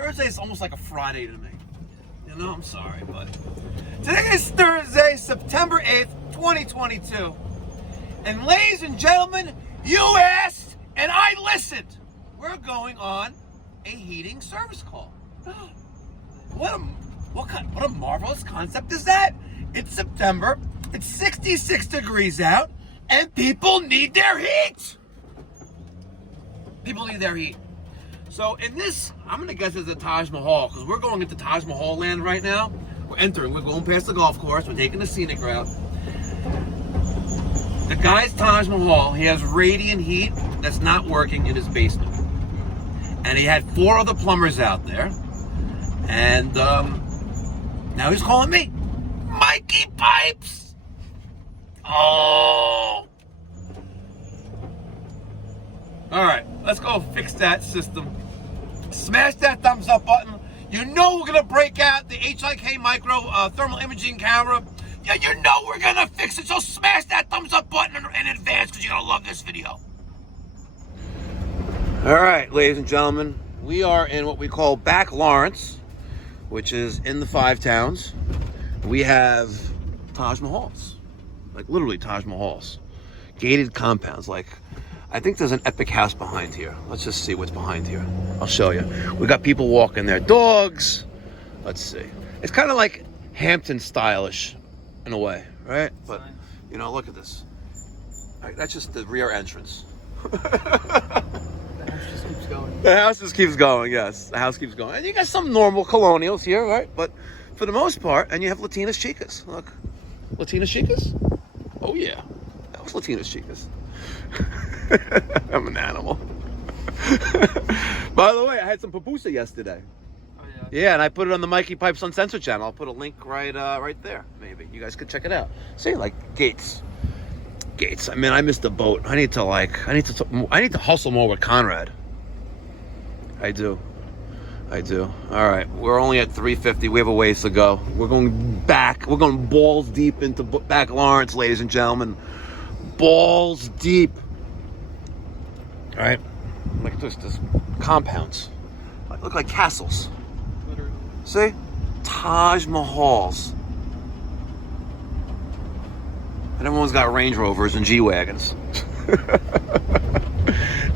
Thursday is almost like a Friday to me. You know, I'm sorry, but today is Thursday, September 8th, 2022. And ladies and gentlemen, you asked and I listened. We're going on a heating service call. What a marvelous concept is that? It's September, it's 66 degrees out, and people need their heat. People need their heat. So in this, I'm gonna guess it's a Taj Mahal, because we're going into Taj Mahal land right now. We're going past the golf course, we're taking the scenic route. The guy's Taj Mahal, he has radiant heat that's not working in his basement. And he had 4 other plumbers out there. And now he's calling me. Mikey Pipes! Oh! Alright, let's go fix that system. Smash that thumbs up button. You know we're gonna break out the HIK micro thermal imaging camera. Yeah, you know we're gonna fix it, so smash that thumbs up button in advance because you're gonna love this video. Alright, ladies and gentlemen, we are in what we call Back Lawrence, which is in the 5 towns. We have Taj Mahals, like literally Taj Mahals. Gated compounds, like I think there's an epic house behind here. Let's just see what's behind here. I'll show you. We got people walking their dogs. Let's see. It's kind of like Hampton stylish in a way, right? But, you know, look at this. Right, that's just the rear entrance. The house just keeps going. The house just keeps going, yes. The house keeps going. And you got some normal colonials here, right? But for the most part, and you have Latinas chicas. Look. Latinas chicas? Oh, yeah. That was Latinas chicas. I'm an animal. By the way, I had some pupusa yesterday. Oh, yeah. Yeah, and I put it on the Mikey Pipes Uncensored channel. I'll put a link right there, maybe. You guys could check it out. See, like Gates. I mean, I missed the boat. I need to hustle more with Conrad. I do. All right, we're only at 350. We have a ways to go. We're going back. We're going balls deep into Back Lawrence, ladies and gentlemen. Balls deep. All right, look at this compounds. Look like castles. Literally. See, Taj Mahals. And everyone's got Range Rovers and G-Wagons.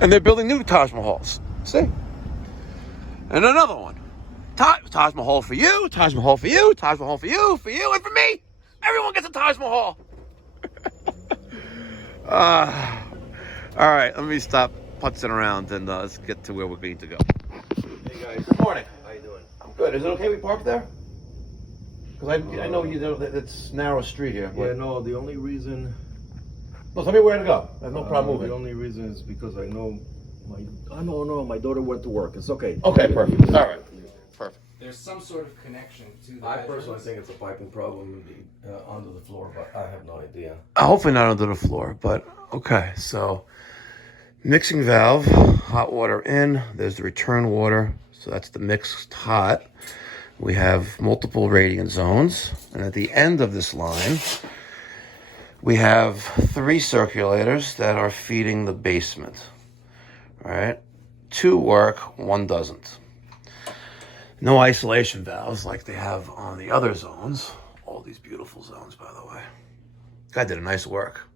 And they're building new Taj Mahals. See? And another one. Taj Mahal for you, Taj Mahal for you, Taj Mahal for you, and for me. Everyone gets a Taj Mahal. All right, let me stop putzing around and let's get to where we're going to go. Hey guys, good morning. How you doing? I'm good. Is it okay we park there? Because I know it's narrow street here. Yeah, no, the only reason... No, tell me where to go. I have no problem moving. The only reason is because I know my daughter went to work. It's okay. Okay, perfect. All right. Perfect. There's some sort of connection to the I bedrooms. personally think it's a piping problem under the floor, but I have no idea. Hopefully not under the floor, but okay. So mixing valve, hot water in. There's the return water. So that's the mixed hot. We have multiple radiant zones. And at the end of this line, we have 3 circulators that are feeding the basement. All right. 2 work, 1 doesn't. No isolation valves like they have on the other zones. All these beautiful zones, by the way. Guy did a nice work.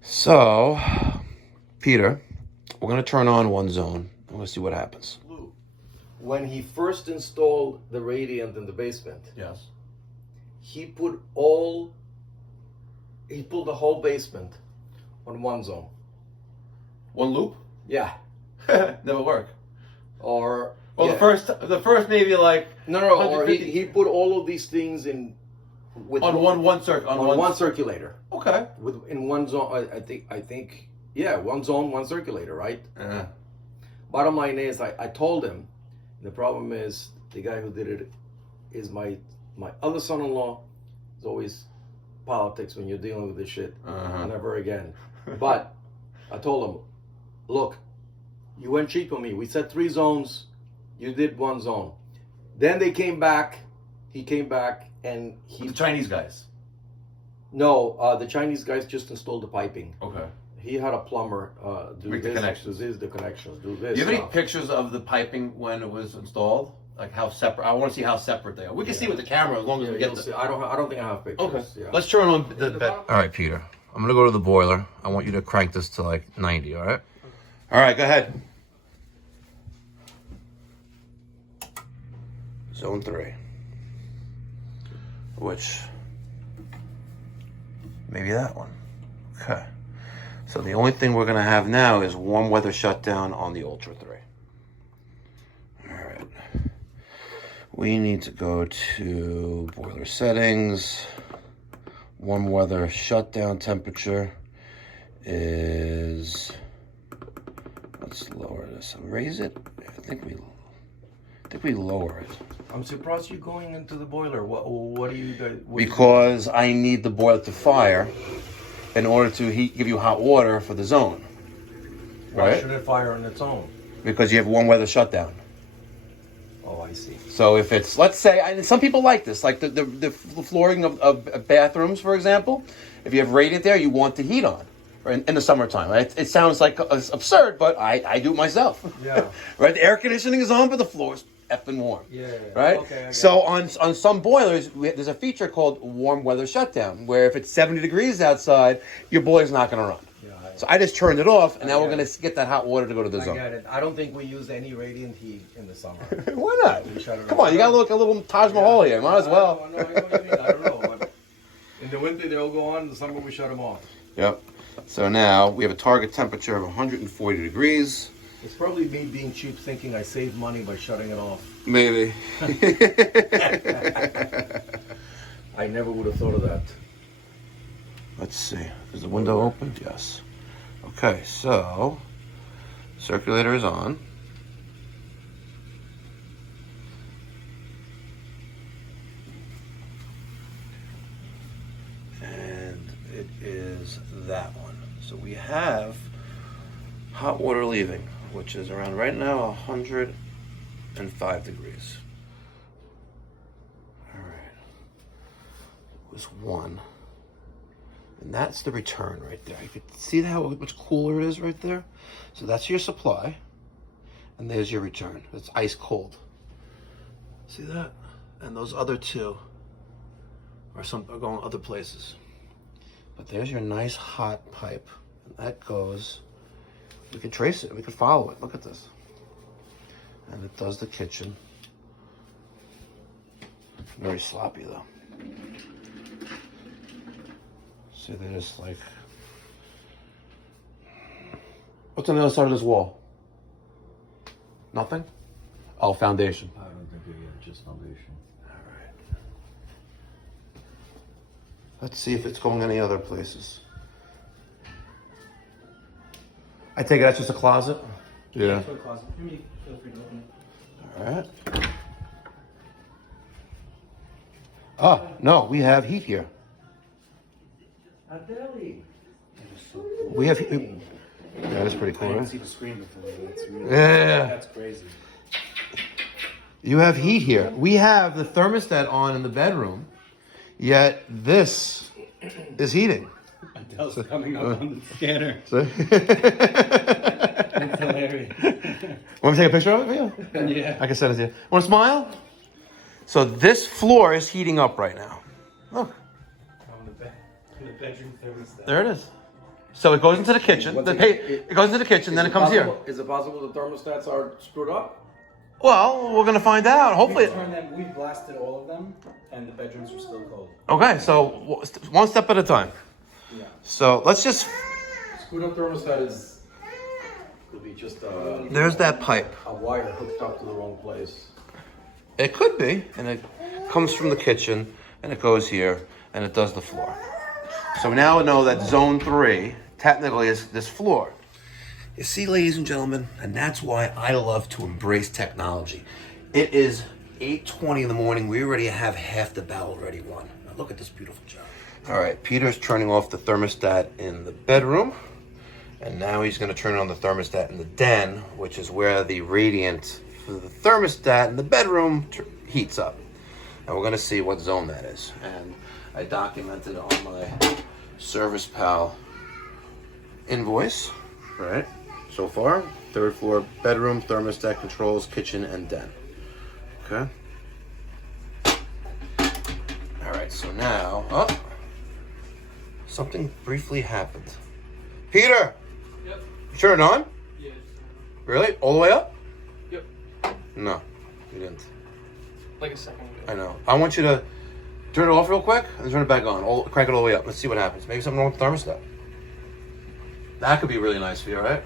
So, Peter, we're going to turn on 1 zone. I'm going to see what happens. When he first installed the radiant in the basement, Yes. he pulled the whole basement on 1 zone. 1 loop? Yeah. Never work. Or Well, yeah. the first maybe like No, or he put all of these things in with on one circulator. Okay. In 1 zone, I think yeah, 1 zone, 1 circulator, right? Uh-huh. Bottom line is, I told him, the problem is the guy who did it is my other son-in-law. It's always politics when you're dealing with this shit. Uh-huh. Never again. But I told him, look, you went cheap on me. We said 3 zones. You did 1 zone. Then they came back. He came back and The Chinese guys. No, the Chinese guys just installed the piping. Okay. he had a plumber do Make the this, connections. do this, the connections, do this. Do you have any pictures of the piping when it was installed? Like how separate? I want to see how separate they are. We can see with the camera as long as we get the. I don't think I have pictures. Okay. Yeah. Let's turn on the bed. All right, Peter. I'm gonna go to the boiler. I want you to crank this to like 90. All right. All right. Go ahead. Zone 3. Which maybe that one. Okay. So the only thing we're gonna have now is warm weather shutdown on the Ultra 3. All right. We need to go to boiler settings. Warm weather shutdown temperature is, let's lower this and raise it. I think we lower it. I'm surprised you're going into the boiler. What do you guys? Because I need the boiler to fire in order to give you hot water for the zone. Why Right? should it fire on its own? Because you have warm weather shutdown. Oh, I see. So if it's, let's say, and some people like this, like the flooring of bathrooms, for example, if you have radiant there, you want the heat on in the summertime. Right? It sounds like absurd, but I do it myself. Yeah. Right? The air conditioning is on, but the floor's effing warm. Yeah. Right? Okay. So on some boilers, there's a feature called warm weather shutdown, where if it's 70 degrees outside, your boiler's not going to run. Yeah. So I just turned it off, and now we're get going to get that hot water to go to the I zone. get it. I don't think we use any radiant heat in the summer. Why not? We shut it Come on, you got to look a little Taj Mahal here. Might as well. I know what you mean. I don't know. But in the winter, they'll go on. In the summer, we shut them off. Yep. So now we have a target temperature of 140 degrees. It's probably me being cheap, thinking I save money by shutting it off. Maybe. I never would have thought of that. Let's see. Is the window open? Yes. Okay, so circulator is on. And it is that one. So we have hot water leaving, which is around right now 105 degrees. All right. It was one. And that's the return right there. You can see how much cooler it is right there? So that's your supply. And there's your return. It's ice cold. See that? And those other two are going other places. But there's your nice hot pipe. And that goes, we can trace it, we can follow it. Look at this. And it does the kitchen. Very sloppy though. See, they're just like, what's on the other side of this wall? Nothing? Oh, foundation. I don't think we have just foundation. All right. Let's see if it's going any other places. I take it that's just a closet? Yeah. To a closet. You may feel free to open it. All right. Ah, no, we have heat here. A deli. We have heat. Yeah, that's pretty I cool, didn't right? see the screen before. That's really, Yeah. That's crazy. You have heat here. We have the thermostat on in the bedroom, yet this is heating. Adele's coming up on the scanner. So That's hilarious. Want me to take a picture of it? Yeah. Yeah. I can send it to you. Want to smile? So this floor is heating up right now. Look, On the bedroom thermostat. there it is. So it goes into the kitchen. It goes into the kitchen, then it comes here. Is it possible the thermostats are screwed up? Well, we're gonna find out. Hopefully. We blasted all of them, and the bedrooms were still cold. Okay, so one step at a time. Yeah. So let's just. Screwed up thermostat could be just There's that pipe. a wire hooked up to the wrong place. It could be, and it comes from the kitchen, and it goes here, and it does the floor. So now we know that zone 3 technically is this floor. You see, ladies and gentlemen, and that's why I love to embrace technology. It is 8:20 in the morning. We already have half the battle already won. Now look at this beautiful job. All right, Peter's turning off the thermostat in the bedroom, and now he's going to turn on the thermostat in the den, which is where the radiant for the thermostat in the bedroom heats up. And we're going to see what zone that is. And I documented on my Service Pal invoice, right? So far, 3rd floor bedroom, thermostat controls, kitchen, and den. Okay. All right, so now, something briefly happened. Peter! Yep. You turned it on? Yeah. Really? All the way up? Yep. No, you didn't. Like a second ago. I know. I want you to turn it off real quick and turn it back on. Crank it all the way up. Let's see what happens. Maybe something wrong with the thermostat. That could be really nice for you, right?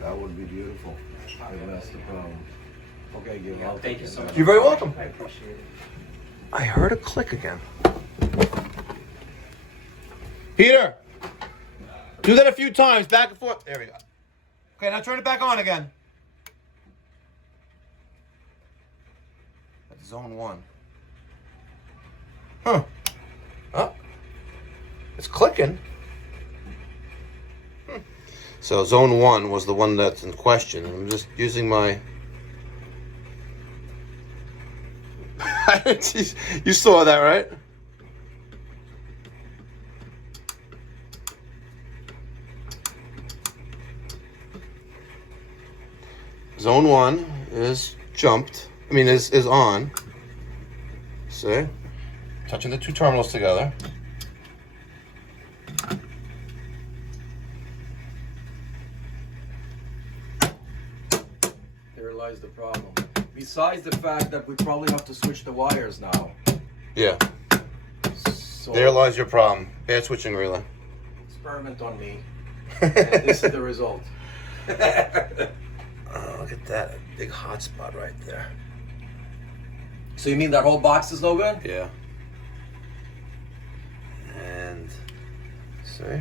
That would be beautiful. If that's the problem. Okay, Gil. I'll Thank you so much. You're very welcome. I appreciate it. I heard a click again. Peter! Do that a few times, back and forth. There we go. Okay, now turn it back on again. That's zone 1. Huh. Oh. It's clicking. So zone 1 was the one that's in question. I'm just using my... You saw that, right? Zone 1 is jumped. I mean, is on. See? Touching the 2 terminals together. There lies the problem. Besides the fact that we probably have to switch the wires now. Yeah. So There lies your problem. Bad switching relay. experiment on me. And this is the result. Oh, look at that. A big hot spot right there. So you mean that whole box is no good? Yeah. And see?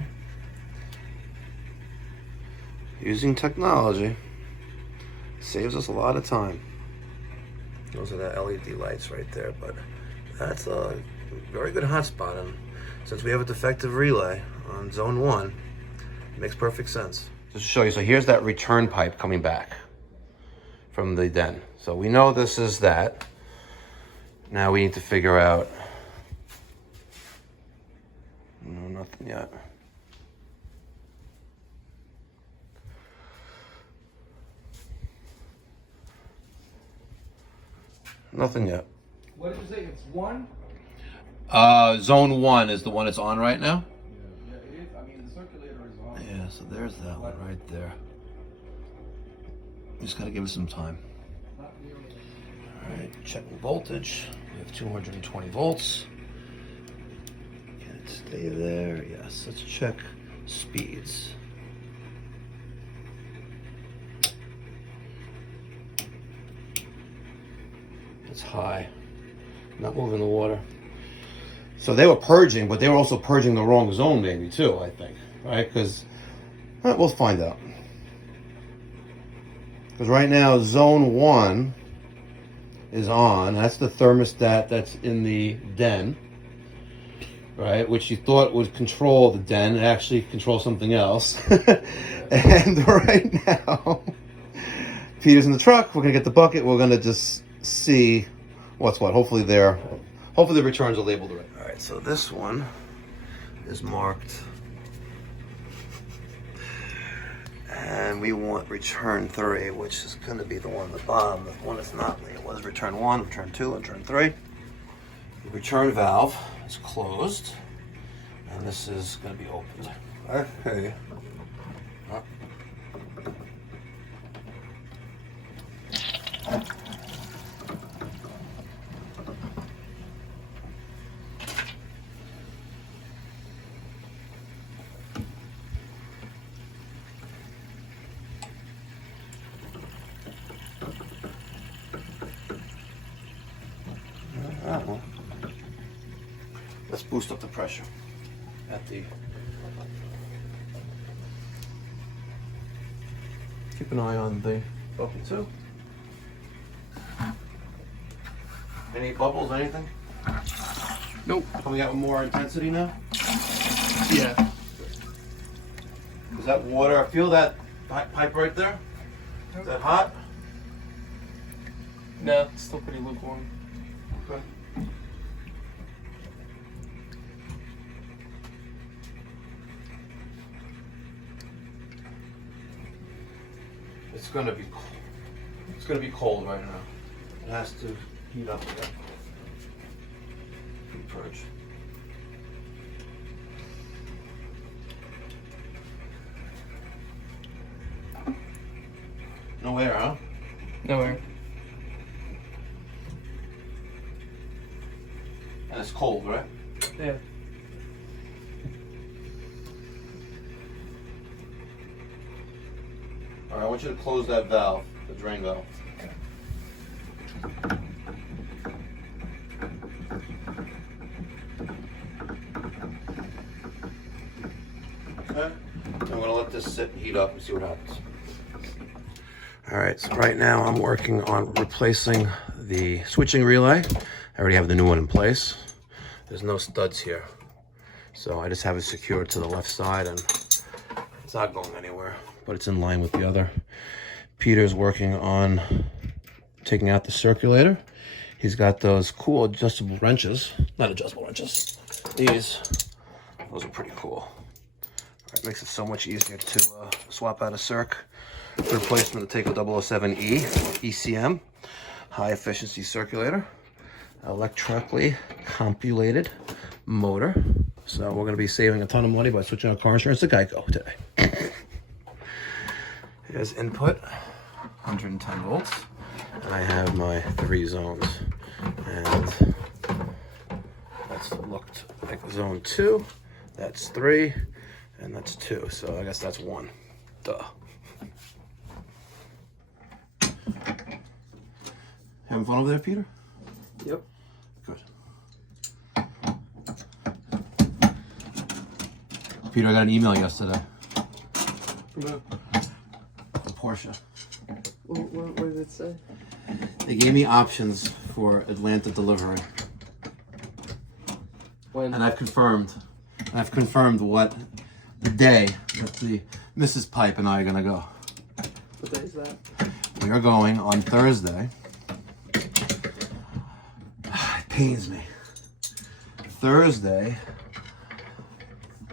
Using technology saves us a lot of time. Those are the LED lights right there, but that's a very good hotspot. And since we have a defective relay on zone 1, it makes perfect sense. Just to show you, so here's that return pipe coming back from the den. So we know this is that. Now we need to figure out. No, nothing yet. Nothing yet. What did you say? It's 1? Zone 1 is the one it's on right now. Yeah, it is. I mean, the circulator is on. Yeah, so there's that one right there. Just gotta give it some time. All right, checking voltage. We have 220 volts. Can it stay there? Yes. Let's check speeds. It's high. Not moving the water. So they were purging, but they were also purging the wrong zone, maybe too. I think, right? Because we'll find out. Because right now, zone 1 is on. That's the thermostat that's in the den, right? Which you thought would control the den. It actually controls something else. And right now, Peter's in the truck. We're going to get the bucket. We're going to just see what's what. Hopefully the returns are labeled right. All right, so this one is marked. And we want return 3, which is going to be the one at the bottom. The one that's not. It was return 1, return 2, return 3. The return valve is closed, and this is going to be opened. Okay. That one. Let's boost up the pressure at the. Keep an eye on the bucket too. Any bubbles, anything? Nope. Coming out with more intensity now? Yeah. Is that water? I feel that pipe right there. Is that hot? No, it's still pretty lukewarm. Okay. gonna be cold right now. It has to heat up again. Purge. No air, huh? Nowhere. And it's cold, right? Yeah. All right, I want you to close that valve, the drain valve. Okay. I'm gonna let this sit and heat up and see what happens. All right, so right now I'm working on replacing the switching relay. I already have the new one in place. There's no studs here. So I just have it secured to the left side and it's not going anywhere, but it's in line with the other. Peter's working on taking out the circulator. He's got those cool adjustable wrenches, not adjustable wrenches, these. Those are pretty cool. It makes it so much easier to swap out a circ. The replacement to take a 007E ECM, high efficiency circulator, electronically compulated motor. So we're gonna be saving a ton of money by switching our car insurance to Geico today. Here's input, 110 volts. And I have my 3 zones. And that's looked like zone 2, that's 3, and that's 2. So I guess that's 1. Duh. Having fun over there, Peter? Yep. Good. Peter, I got an email yesterday. From who? Porsche. What did it say? They gave me options for Atlanta delivery. When? And I've confirmed what the day that the Mrs. Pipe and I are gonna go. What day is that? We are going on Thursday. It pains me. Thursday,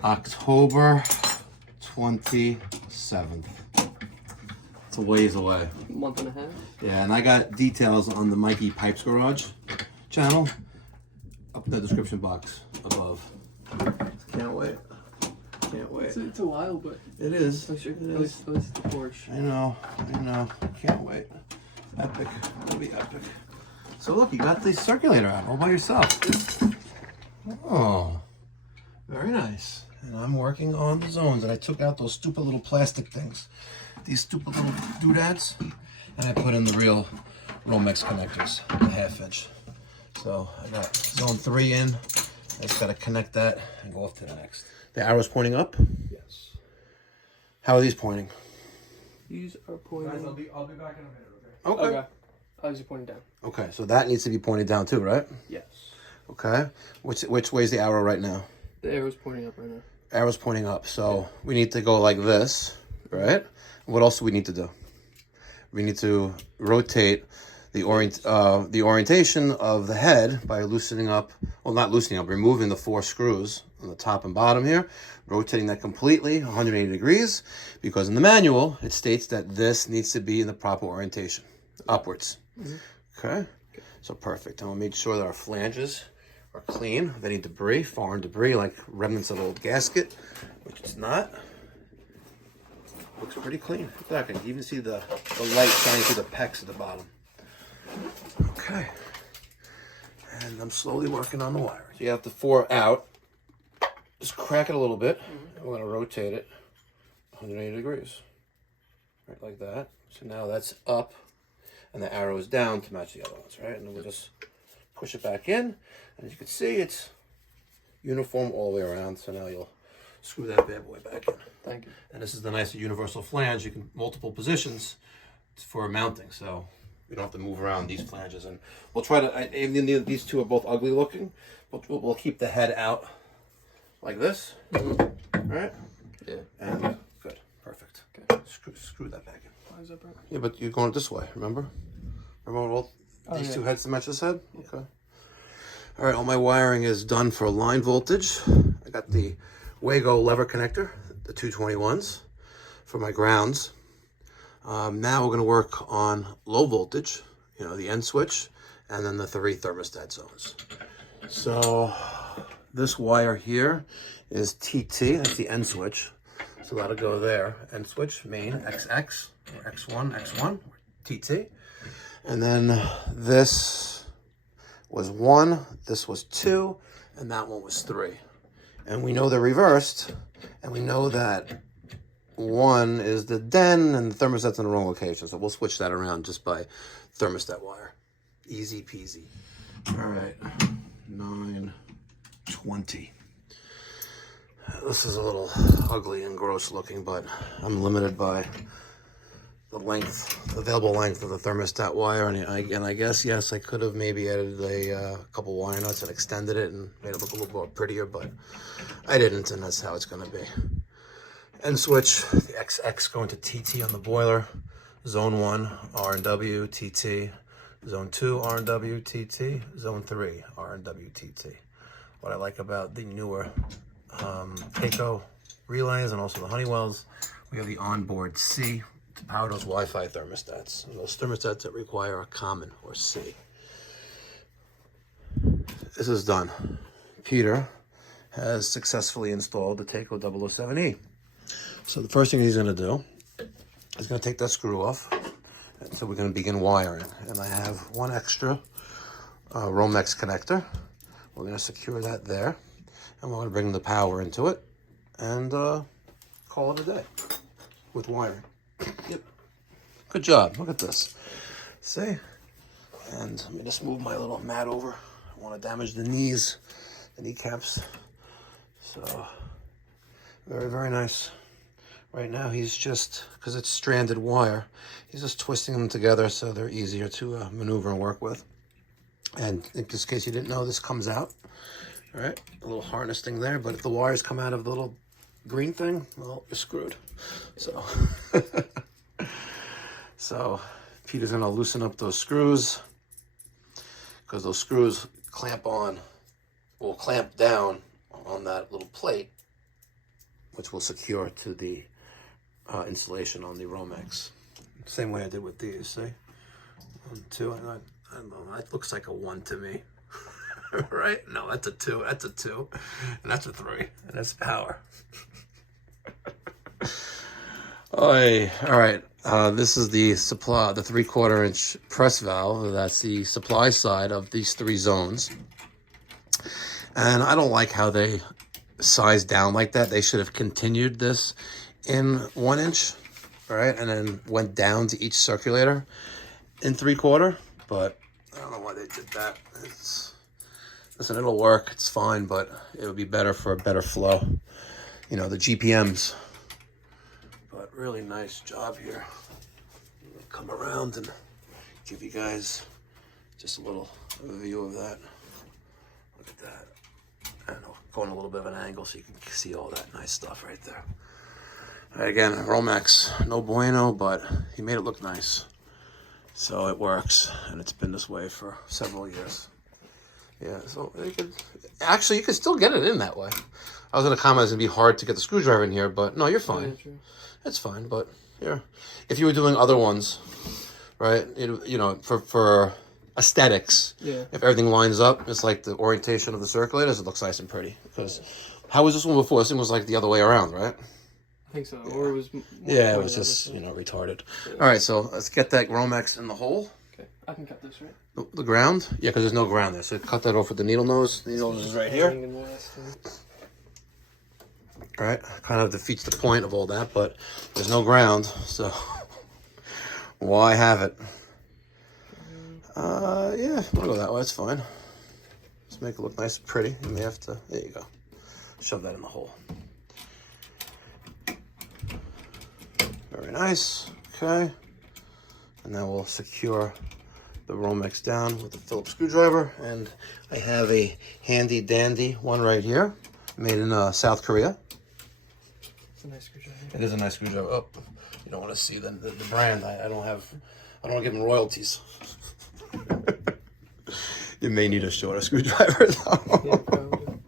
October 27th. It's a ways away. A month and a half? Yeah, and I got details on the Mikey Pipes Garage channel up in the description box above. Can't wait. Can't wait. It's a while, but It is. at It least is. the Porsche. I know. Can't wait. Epic. It'll be epic. So look, you got the circulator out all by yourself. Oh, very nice. And I'm working on the zones, and I took out those stupid little plastic things. These stupid little doodads, and I put in the real Romex connectors, the 1/2 inch. So I got zone 3 in. I just gotta connect that and go off to the next. The arrow's pointing up? Yes. How are these pointing? These are pointing. Guys, I'll be back in a minute, okay? Okay. I was pointing down. Okay, so that needs to be pointed down too, right? Yes. Okay. Which way's the arrow right now? The arrow's pointing up right now. Arrow's pointing up, so we need to go like this, right? What else do we need to do? We need to rotate the orientation of the head by loosening up, well, not loosening up, removing the 4 screws on the top and bottom here, rotating that completely 180 degrees, because in the manual it states that this needs to be in the proper orientation, upwards. Okay, so perfect. And we'll make sure that our flanges are clean of any debris, foreign debris like remnants of old gasket, which it's not. Looks pretty clean. Look at that. I can even see the light shining through the pecs at the bottom. Okay. And I'm slowly working on the wire. So you have the 4 out. Just crack it a little bit. And we're going to rotate it 180 degrees. Right like that. So now that's up. And the arrow is down to match the other ones, right? And then we'll just push it back in. And as you can see, it's uniform all the way around. So now you'll screw that bad boy back in. Thank you. And this is the nice universal flange. You can multiple positions for mounting, so you don't have to move around these flanges. And we'll try to. Even these two are both ugly looking, but we'll keep the head out like this, right? Yeah. And good, perfect. Okay. Screw that back in. Why is that broken? Yeah, but you're going this way. Remember? Remember all these two heads to match this head? Yeah. Okay. All right. All my wiring is done for line voltage. I got the Wago lever connector, the 221s, for my grounds. Now we're going to work on low voltage, you know, the end switch, and then the 3 thermostat zones. So this wire here is TT, that's the end switch. So that'll go there. End switch, main, XX, or X1, X1, TT. And then this was 1, this was 2, and that one was 3. And we know they're reversed, and we know that 1 is the den and the thermostat's in the wrong location. So we'll switch that around just by thermostat wire. Easy peasy. All right, 920. This is a little ugly and gross looking, but I'm limited by the length, available length of the thermostat wire. And I guess, yes, I could have maybe added a couple wire nuts and extended it and made it look a little more prettier, but I didn't, and that's how it's going to be. End switch, the XX going to TT on the boiler. Zone 1, R&W, TT. Zone 2, R&W, TT. Zone 3, R&W, TT. What I like about the newer Keiko relays and also the Honeywells, we have the onboard C to power those Wi-Fi thermostats. And those thermostats that require a common or C. This is done. Peter has successfully installed the Keiko 007E. So the first thing he's going to do is going to take that screw off. And so we're going to begin wiring. And I have one extra Romex connector. We're going to secure that there. And we're going to bring the power into it and call it a day with wiring. Yep. Good job. Look at this. See? And let me just move my little mat over. I don't want to damage the knees, the kneecaps. So, very, very nice. Right now he's just, because it's stranded wire, he's just twisting them together so they're easier to maneuver and work with. And in just case you didn't know, this comes out. All right, a little harness thing there, but if the wires come out of the little green thing, well, you're screwed. So, so Peter's gonna loosen up those screws because those screws clamp on, will clamp down on that little plate, which will secure to the installation on the Romex. Same way I did with these, see? 1, 2, I don't know, that looks like a 1 to me. Right? No, that's a 2, that's a 2, and that's a 3, and that's power. All right, this is the supply, the 3/4 inch press valve. That's the supply side of these 3 zones. And I don't like how they size down like that. They should have continued this in 1 inch, right? And then went down to each circulator in 3/4, but I don't know why they did that. Listen, it'll work, it's fine, but it would be better for a better flow. You know, the GPMs. But really nice job here. I'm gonna come around and give you guys just a little view of that. Look at that. I don't know, going a little bit of an angle so you can see all that nice stuff right there. All right, again, Romex, no bueno, but he made it look nice. So it works, and it's been this way for several years. Yeah, so you could still get it in that way. I was gonna comment it's gonna be hard to get the screwdriver in here, but no, you're fine. Yeah, it's fine, but here, if you were doing other ones, right? You know, for aesthetics, yeah. If everything lines up, it's like the orientation of the circulators. It looks nice and pretty. Because how was this one before? This one was like the other way around, right? I think so. Yeah. Or it was. Yeah, it was just retarded. Yeah. All right, so let's get that Romex in the hole. Okay, I can cut this, right? The ground? Yeah, because there's no ground there. So cut that off with the needle nose. The needle nose is right here. All right, kind of defeats the point of all that, but there's no ground, so why have it? Yeah, we'll go that way. It's fine. Just make it look nice and pretty. You may have to. There you go. Shove that in the hole. Very nice. Okay. And then we'll secure the Romex down with the Phillips screwdriver. And I have a handy dandy one right here, made in South Korea. It's a nice screwdriver. It is a nice screwdriver. Oh, you don't want to see the brand. I don't want to give them royalties. You may need a shorter screwdriver though. Yeah, probably.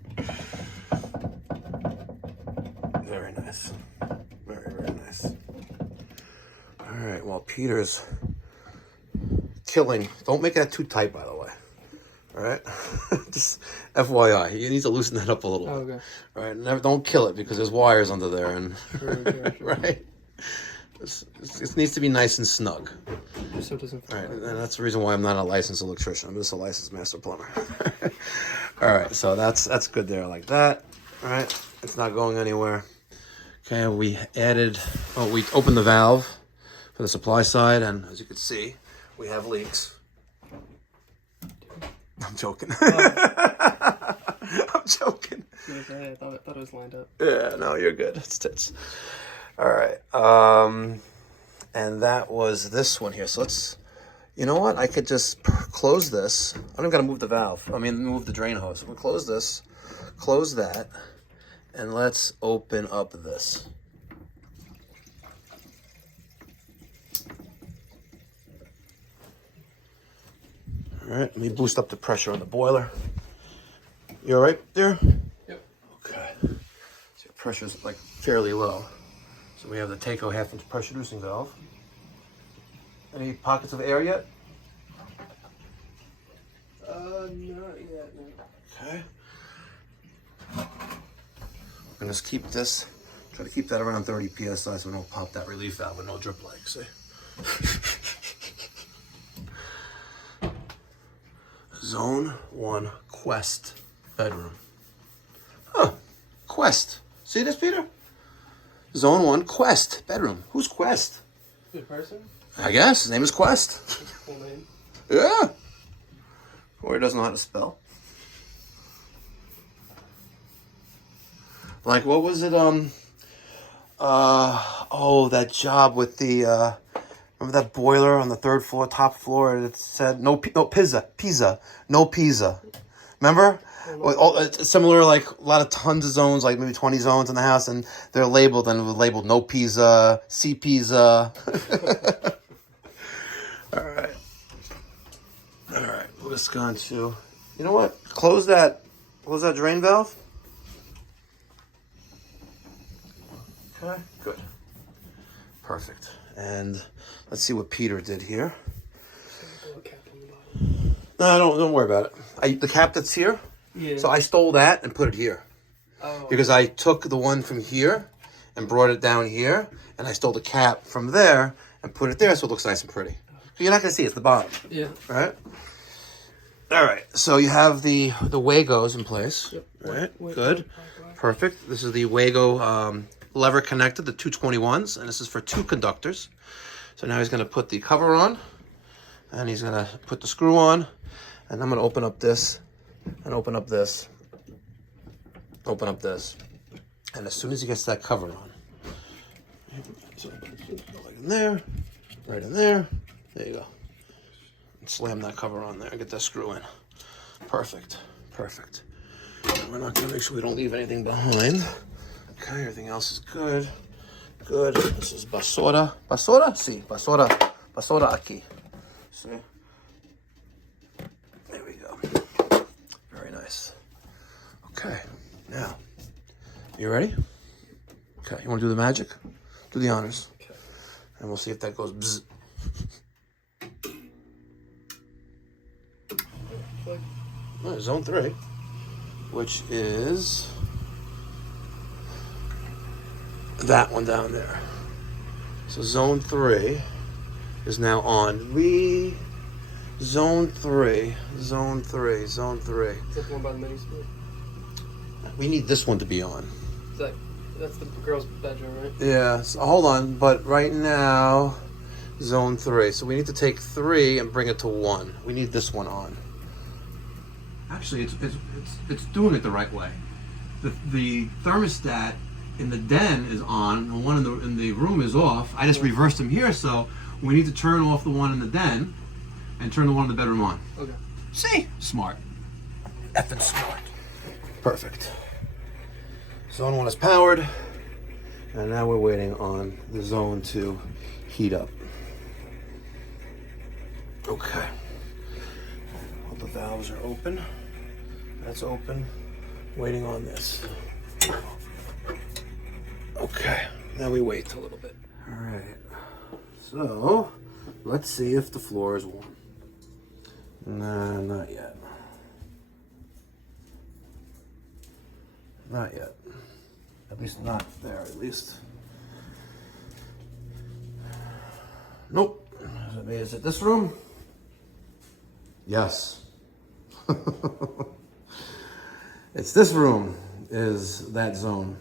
Very nice. Very, very nice. All right, Peter's killing. Don't make that too tight, by the way. All right, just FYI, you need to loosen that up a little bit. Okay. All right, never, don't kill it because there's wires under there, and Sure. right. It needs to be nice and snug. Just so it doesn't fall All right, out. and that's the reason why I'm not a licensed electrician. I'm just a licensed master plumber. All right, so that's good there, like that. All right, it's not going anywhere. Okay, we opened the valve for the supply side, and as you can see, we have leaks. I'm joking. I'm joking. I thought it was lined up. Yeah, no, you're good. It's all right. And that was this one here. So let's, you know what? I could just close this. I don't gotta move the valve. I mean, move the drain hose. We'll close this, close that, and let's open up this. All right, let me boost up the pressure on the boiler. You all right there? Yep. Okay. So your pressure's like fairly low. So we have the Takeo 1/2-inch pressure reducing valve. Any pockets of air yet? Not yet. No. Okay. And let's keep this, try to keep that around 30 psi so we don't pop that relief valve with no drip leg, see? Zone 1 Quest bedroom. Huh, Quest. See this, Peter? Zone 1 Quest bedroom. Who's Quest? Good person? I guess his name is Quest. Full name? Yeah. Or he doesn't know how to spell. Like, what was it? That job with the, remember that boiler on the third floor, top floor? It said no pizza. Remember? It's similar, like a lot of tons of zones, like maybe 20 zones in the house, and they're labeled and labeled no pizza, C pizza. All right. Let's go on to, you know what? Close that drain valve. Okay, good. Perfect. And let's see what Peter did here. No, don't worry about it. The cap that's here. Yeah. So I stole that and put it here. Oh. Because I took the one from here and brought it down here, and I stole the cap from there and put it there so it looks nice and pretty. You're not gonna see it's the bottom. Yeah. Right? All right. So you have the Wagos in place. Yep. Right. Wait. Good. Perfect. This is the Wago lever connected, the 221s, and this is for 2 conductors. So now he's gonna put the cover on, and he's gonna put the screw on, and I'm gonna open up this, and open up this, open up this, and as soon as he gets that cover on, so like in there, right in there. There you go. And slam that cover on there and get that screw in. Perfect. Perfect. And we're not going to make sure we don't leave anything behind. Okay, everything else is good. Good. This is basura. Basura? Si, basura. Basura aquí. See? There we go. Very nice. Okay, now, you ready? Okay, you want to do the magic? Do the honors. Okay. And we'll see if that goes bzz. Zone 3, which is that one down there. So zone 3 is now on. Zone 3. Is that the one by the mini split? We need this one to be on. That's the girl's bedroom, right? Yeah, so hold on, but right now, zone 3. So we need to take 3 and bring it to 1. We need this one on. Actually, it's doing it the right way. The thermostat in the den is on, and one in the room is off. I just reversed them here, so we need to turn off the one in the den and turn the one in the bedroom on. Okay. See? Smart. Effing smart. Perfect. Zone 1 is powered, and now we're waiting on the zone to heat up. Okay. All the valves are open. That's open. Waiting on this. Okay. Now we wait a little bit. All right. So Let's see if the floor is warm. Nah, not yet. Not yet. At least not there, at least. Nope. Is it this room? Yes. It's this room is that zone.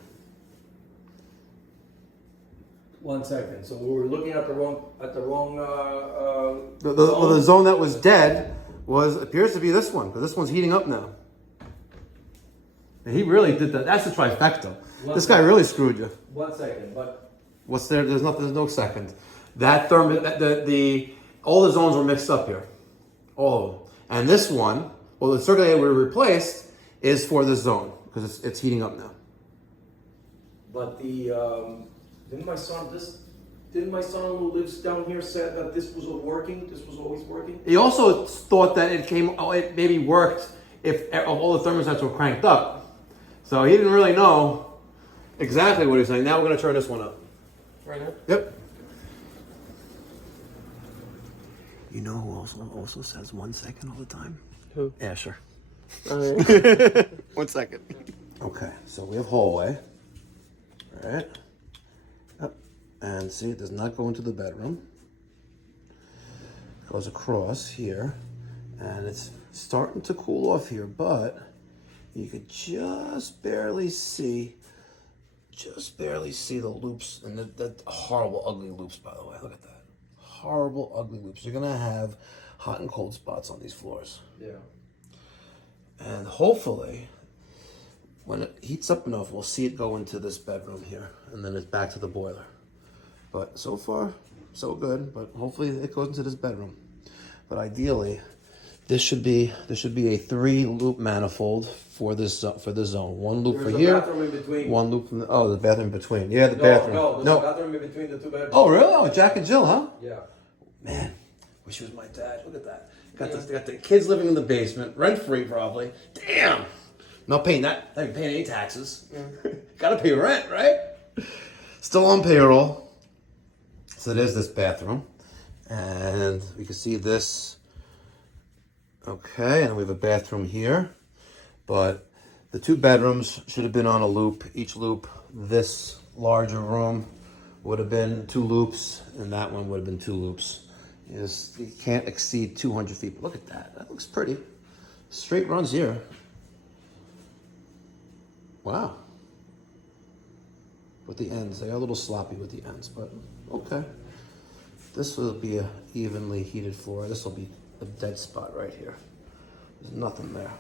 1 second. So we were looking at the wrong The zone that was dead appears to be this one, because this one's heating up now. And he really did that. That's the trifecta. This guy really screwed you. 1 second, but What's there? There's no second. That all the zones were mixed up here, all of them. And this one, well, the circulator we replaced is for this zone because it's heating up now. but didn't my son who lives down here said that this was working? This was always working. He also thought that it maybe worked if all the thermostats were cranked up. So he didn't really know exactly what he was saying. Now we're going to turn this one up. Right now? Yep. You know who also says 1 second all the time? Who? Asher. Oh, yeah. 1 second. Okay, so we have hallway. All right. Yep. And see, it does not go into the bedroom. It goes across here. And it's starting to cool off here, but you could just barely see the loops, and the horrible, ugly loops, by the way. Look at that. Horrible, ugly loops. You're gonna have hot and cold spots on these floors. Yeah. And hopefully, when it heats up enough, we'll see it go into this bedroom here, and then it's back to the boiler. But so far, so good. But hopefully, it goes into this bedroom. But ideally, this should be a 3-loop manifold for this zone. One loop There's for a here. bathroom in between. One loop from the bathroom in between. Yeah, the bathroom. No, there's a bathroom in between the two bedrooms. Oh, really? Oh, Jack and Jill, huh? Yeah. Man, wish it was my dad. Look at that. Got the kids living in the basement, rent free probably. Damn. Not paying that. Not even paying any taxes. Gotta pay rent, right? Still on payroll. So there's this bathroom, and we can see this. Okay, and we have a bathroom here, but the 2 bedrooms should have been on a loop. Each loop, this larger room would have been 2 loops, and that one would have been 2 loops. You can't exceed 200 feet. But look at that. That looks pretty. Straight runs here. Wow. With the ends, they are a little sloppy with the ends, but okay. This will be a evenly heated floor. This will be a dead spot right here. There's nothing there.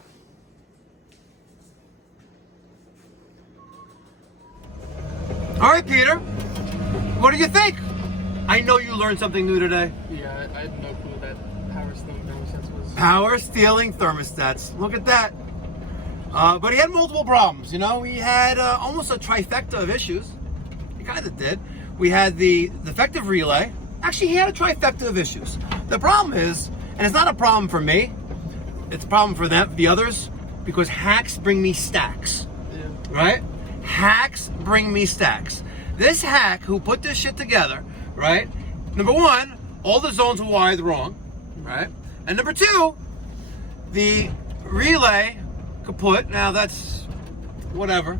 All right, Peter. What do you think? I know you learned something new today. Yeah, I had no clue that power stealing thermostats was. Power stealing thermostats. Look at that. But he had multiple problems. You know, we had almost a trifecta of issues. He kind of did. We had the defective relay. Actually, he had a trifecta of issues. The problem is, and it's not a problem for me, it's a problem for them, the others, because hacks bring me stacks. Yeah. Right? Hacks bring me stacks. This hack who put this shit together, right? Number one, all the zones were wired wrong, right? And number two, the relay kaput. Now that's whatever.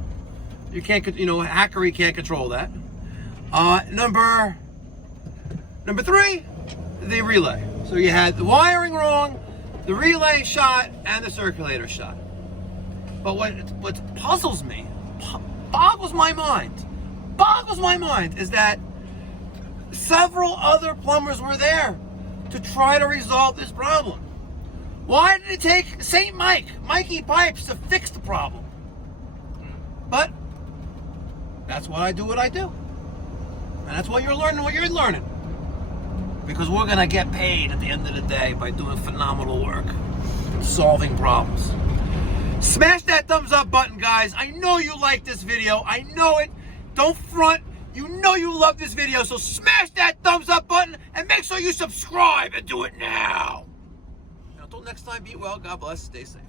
You can't, hackery can't control that. Number three, the relay. So you had the wiring wrong, the relay shot, and the circulator shot. But what puzzles me, boggles my mind, is that several other plumbers were there to try to resolve this problem. Why did it take St. Mikey Pipes to fix the problem? But that's why I do what I do. And that's why you're learning what you're learning. Because we're going to get paid at the end of the day by doing phenomenal work, solving problems. Smash that thumbs up button, guys. I know you like this video. I know it. Don't front. You know you love this video, so smash that thumbs up button and make sure you subscribe and do it now. Until next time, be well. God bless. Stay safe.